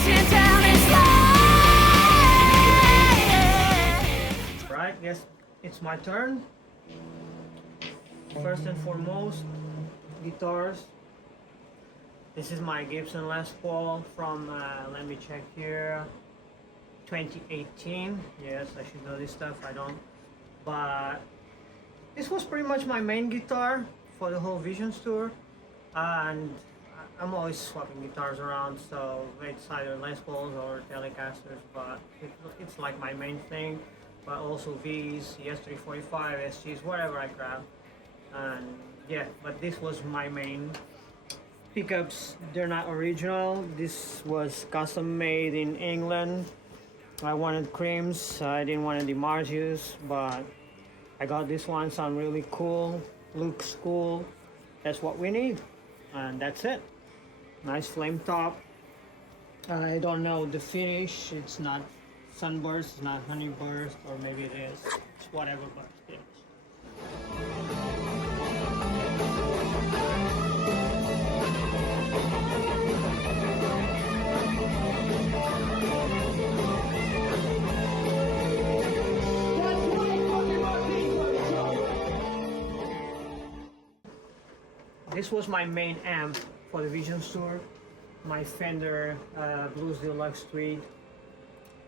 crashing down this line. Right, yes, it's my turn. First and foremost, guitars. This is my Gibson Les Paul from, let me check here, 2018. Yes, I should know this stuff, I don't. But this was pretty much my main guitar for the whole Visions tour. And I'm always swapping guitars around, so it's either Les Pauls or Telecasters, but it's like my main thing. But also V's, ES345, SGs, whatever I grab. And yeah, but this was my main. Pickups, they're not original. This was custom made in England. I wanted creams, I didn't want the DiMarzios, but I got this one. Sound really cool, looks cool. That's what we need, and that's it. Nice flame top. I don't know the finish. It's not sunburst, it's not honeyburst, or maybe it is. It's whatever, but it is. This was my main amp for the Visions tour. My Fender Blues Deluxe Tweed.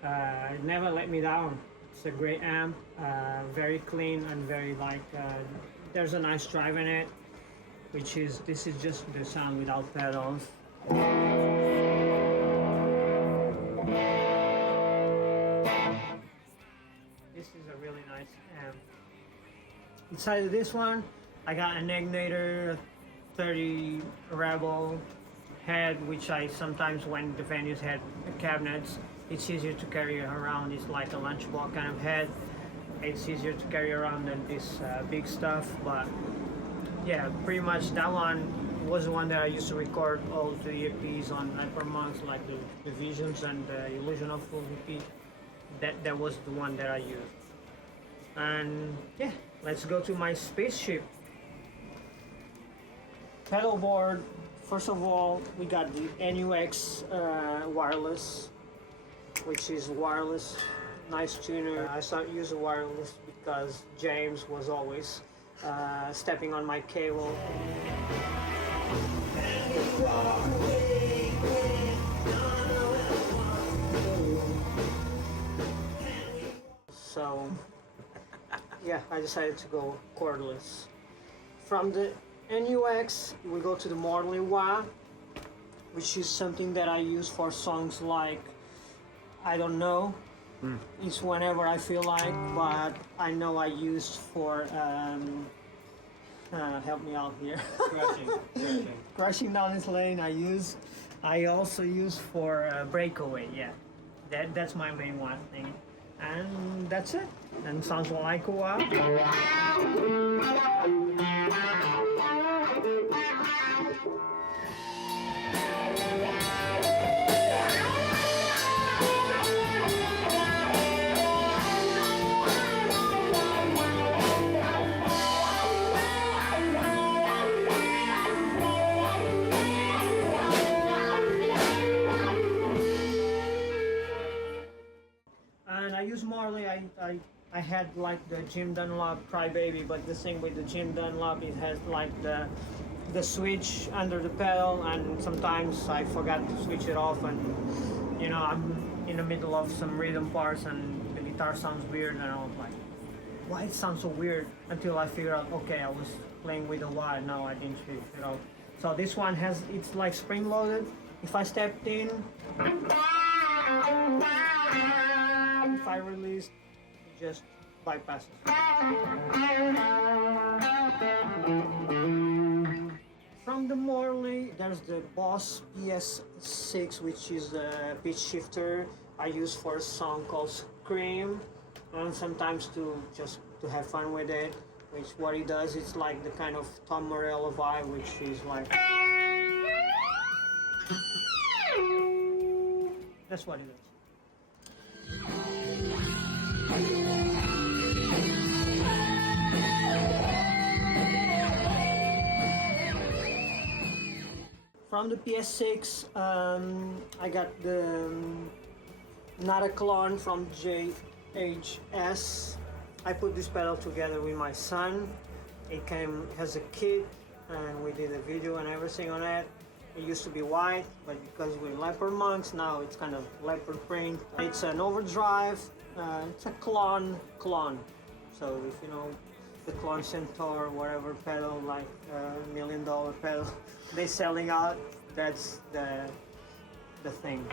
It never let me down. It's a great amp, very clean and very there's a nice drive in it, this is just the sound without pedals. This is a really nice amp. Inside of this one, I got an Egnator 30 Rebel head, which I sometimes, when the venues had cabinets, it's easier to carry around. It's like a lunchbox kind of head. It's easier to carry around than this big stuff, but yeah, pretty much that one was the one that I used to record all the EPs on Hypermonks, like the Visions and the Illusion of Full EP. That was the one that I used. And yeah, let's go to my spaceship. Pedal board. First of all, we got the NUX wireless, which is wireless, nice tuner. I started using wireless because James was always stepping on my cable. So yeah, I decided to go cordless. From the NUX, we go to the Morley Wah, which is something that I use for songs like I Don't Know. It's whenever I feel like, but I know I used for help me out here. Crashing down this lane. I also use for breakaway. Yeah, that's my main one thing, and that's it. And sounds like a wah. And I use Marley. I had like the Jim Dunlop Crybaby, but the thing with the Jim Dunlop, it has like the switch under the pedal, and sometimes I forgot to switch it off, and you know, I'm in the middle of some rhythm parts and the guitar sounds weird, and I was like, why it sounds so weird, until I figured out, okay, I was playing with a wah, no, I didn't switch it off. So this one it's like spring loaded. If I stepped in, if I release, it just bypasses. From the Morley, there's the Boss PS6, which is a pitch shifter I use for a song called Scream, and sometimes to have fun with it. Which what it does, it's like the kind of Tom Morello vibe, which is like. That's what it is. from the PS6, I got the not a clone from JHS. I put this pedal together with my son. It came as a kit, and we did a video and everything on it. It used to be white, but because we're leopard monks, now it's kind of leopard print. It's an overdrive. It's a clone. So if you know the clone Centaur, whatever pedal, like $1 million pedal, they selling out. That's the thing.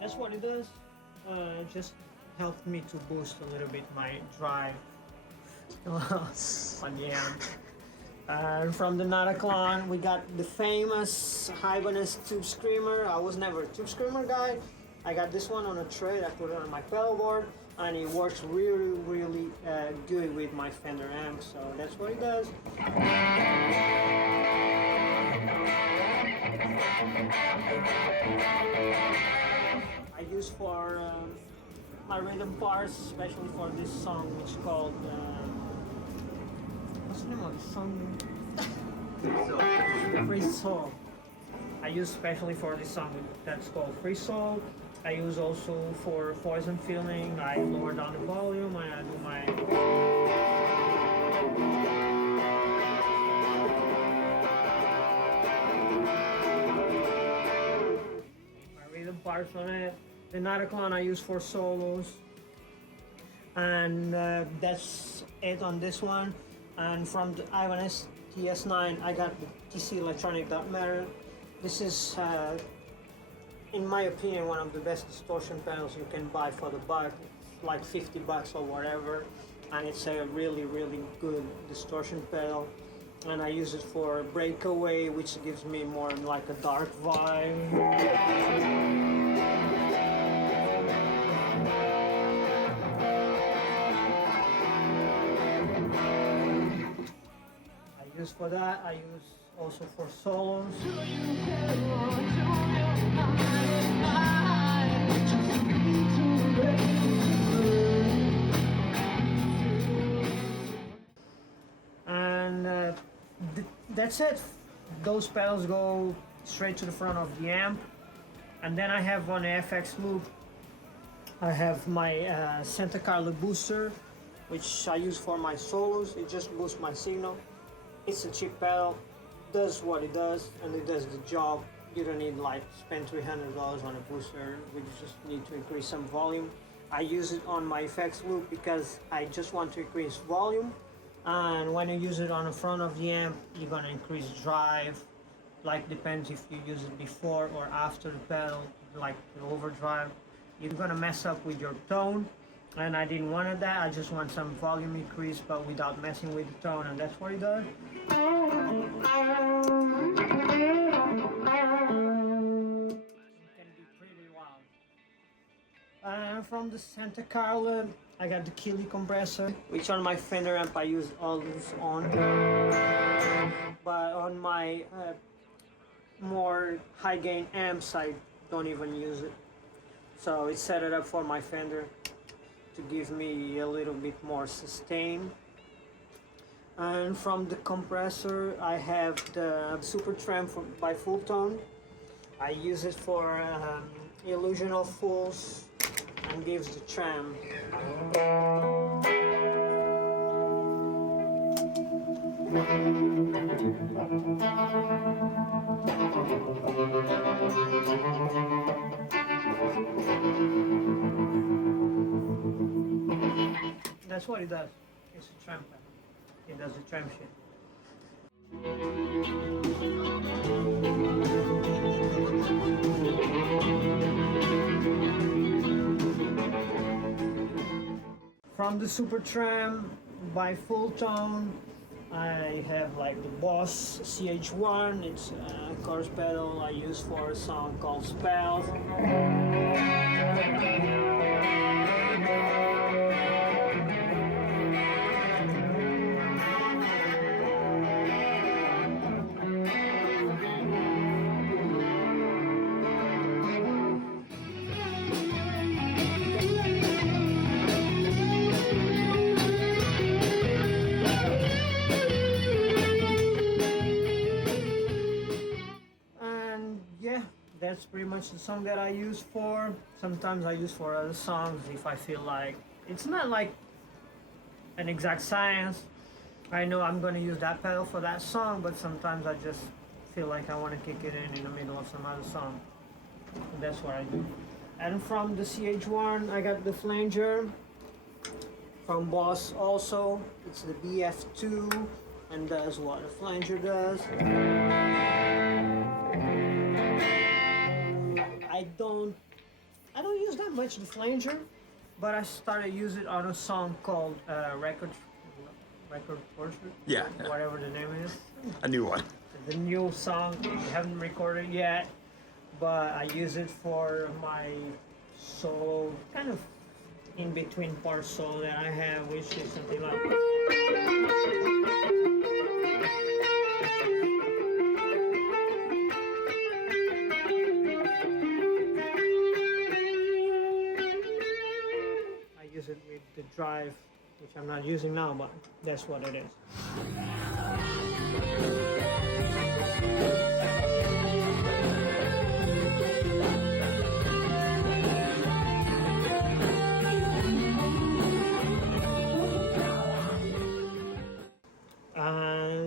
That's what it does. Just helped me to boost a little bit my drive on the amp. And from the Nataclon, we got the famous Ibanez Tube Screamer. I was never a Tube Screamer guy. I got this one on a tray. I put it on my pedal board, and it works really good with my Fender amp. So that's what it does. I use for my rhythm parts, especially for this song, which is called what's the name of the song? Free Soul. I use especially for this song that's called Free Soul. I use also for poison filling. I lower down the volume and I do my rhythm parts on it. The Nataclon I use for solos, and that's it on this one. And from the Ibanez TS9, I got the TC Electronic Dot Matter. This is, in my opinion, one of the best distortion pedals you can buy for the buck. It's like $50 or whatever, and it's a really good distortion pedal. And I use it for breakaway, which gives me more like a dark vibe. For that, I use also for solos. And that's it. Those pedals go straight to the front of the amp. And then I have on the FX loop, I have my Santa Carla booster, which I use for my solos. It just boosts my signal. It's a cheap pedal, does what it does, and it does the job. You don't need like spend $300 on a booster. We just need to increase some volume. I use it on my effects loop because I just want to increase volume. And when you use it on the front of the amp, you're gonna increase drive. Like depends if you use it before or after the pedal, like the overdrive. You're gonna mess up with your tone. And I didn't want that. I just want some volume increase, but without messing with the tone, and that's what it does. It can be pretty wild. From the Santa Carla, I got the Keeley compressor, which on my Fender amp I use always on. But on my more high gain amps, I don't even use it. So it's set it up for my Fender to give me a little bit more sustain. And from the compressor, I have the Super Tramp by Full Tone. I use it for illusion of fulls and gives the tram. That's what it does. It's a tram pedal. It does the tram shit. From the Super Tram by Full Tone, I have like the Boss CH1. It's a chorus pedal I use for a song called Spells. that's pretty much the song that I use for. Sometimes I use for other songs if I feel like it's not like an exact science. I know I'm gonna use that pedal for that song, but sometimes I just feel like I want to kick it in the middle of some other song. And that's what I do. And from the CH1, I got the flanger. From Boss also, it's the BF2, and does what a flanger does. I don't use that much the flanger, but I started using it on a song called Record Portrait. Yeah. Whatever the name is. A new one. The new song, I haven't recorded yet, but I use it for my solo, kind of in between part solo that I have, which is something like. I use it with the drive, which I'm not using now, but that's what it is.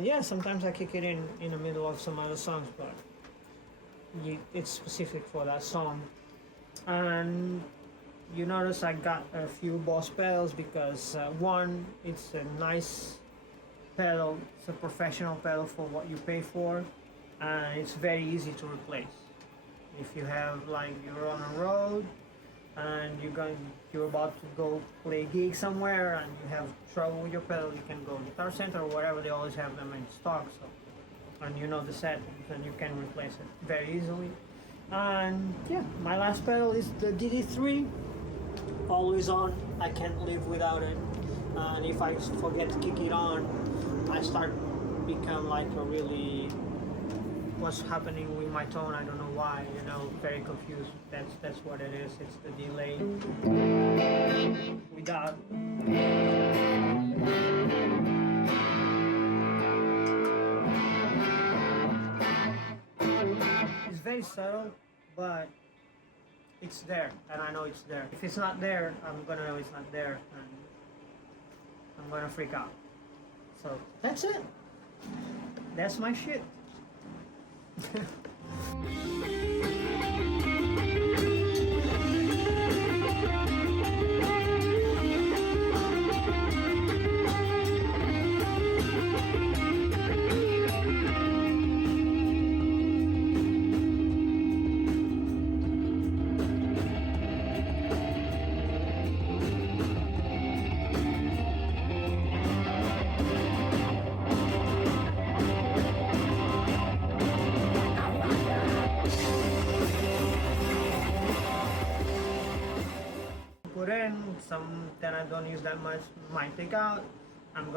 Yeah, sometimes I kick it in the middle of some other songs, but it's specific for that song. And you notice I got a few Boss pedals because one, it's a nice pedal, it's a professional pedal for what you pay for, and it's very easy to replace. If you have, like, you're on a road and you're about to go play a gig somewhere and you have trouble with your pedal, you can go Guitar Center or whatever, they always have them in stock. So, and you know the settings, and you can replace it very easily. And yeah, my last pedal is the DD3, always on. I can't live without it. And if I forget to kick it on, I start become like a really, what's happening with my tone, I don't know why, very confused. That's what it is. It's the delay. Without it's very subtle, but it's there, and I know it's there. If it's not there, I'm gonna know it's not there, and I'm gonna freak out. So that's it. That's my shit. Put in some that I don't use that much, might take out. I'm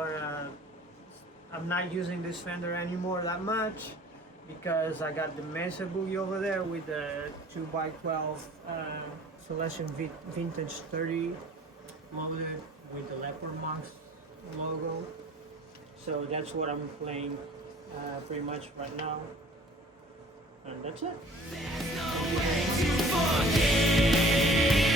not using this Fender anymore that much because I got the Mesa Boogie over there with the 2x12 Selection Vintage 30 loaded with the Leopard Monks logo. So that's what I'm playing pretty much right now, and that's it. There's no way to forget.